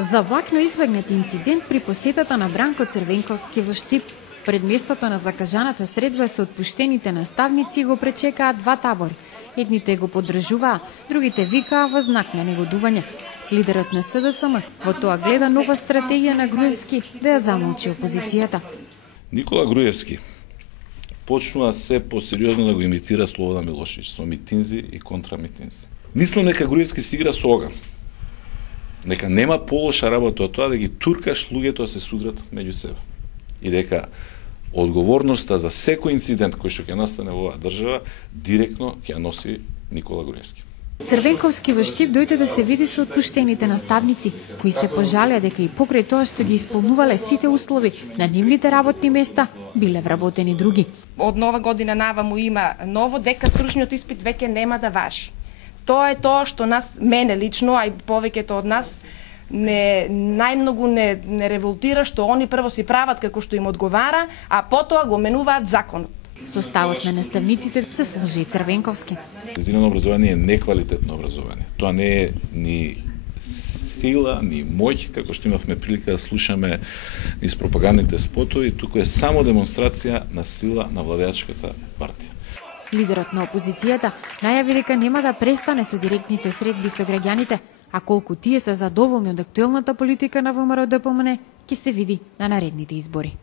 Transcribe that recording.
За влакно избегнат инцидент при посетата на Бранко Црвенковски во Штип. Пред местото на закажаната средба со отпуштените наставници го пречекаа два табори. Едните го поддржуваа, другите викаа во знак на негодување. Лидерот на СДСМ во тоа гледа нова стратегија на Груевски да ја замолчи опозицијата. Никола Груевски почнува се посериозно да го имитира Слободан Милошевиќ со митинзи и контрамитинзи. Мислам дека Груевски си игра со оган. Нека нема полоша работа од тоа да ги туркаш луѓето да се судрат меѓу себе. И дека одговорноста за секој инцидент кој што ќе настане во оваа држава директно ќе ја носи Никола Груевски. Црвенковски во Штип дојде да се види со отпуштените наставници, кои се пожалеа дека и покрај тоа што ги исполнувале сите услови на нивните работни места, биле вработени други. Од нова година наваму има ново, дека стручниот испит веќе нема да важи. Тоа е тоа што мене лично, а и повеќето од нас, најмногу не револтира, што они прво си прават како што им одговара, а потоа го менуваат законот. Со ставот на наставниците се сложи и Црвенковски. Специјализирано образование е неквалитетно образование. Тоа не е ни сила, ни моќ, како што имавме прилика да слушаме низ пропагандните спотови, туку е само демонстрација на сила на владеачката партија. Лидерот на опозицијата најави дека нема да престане со директните средби со граѓаните, а колку тие се задоволни од актуелната политика на ВМРО ДПМН, ќе се види на наредните избори.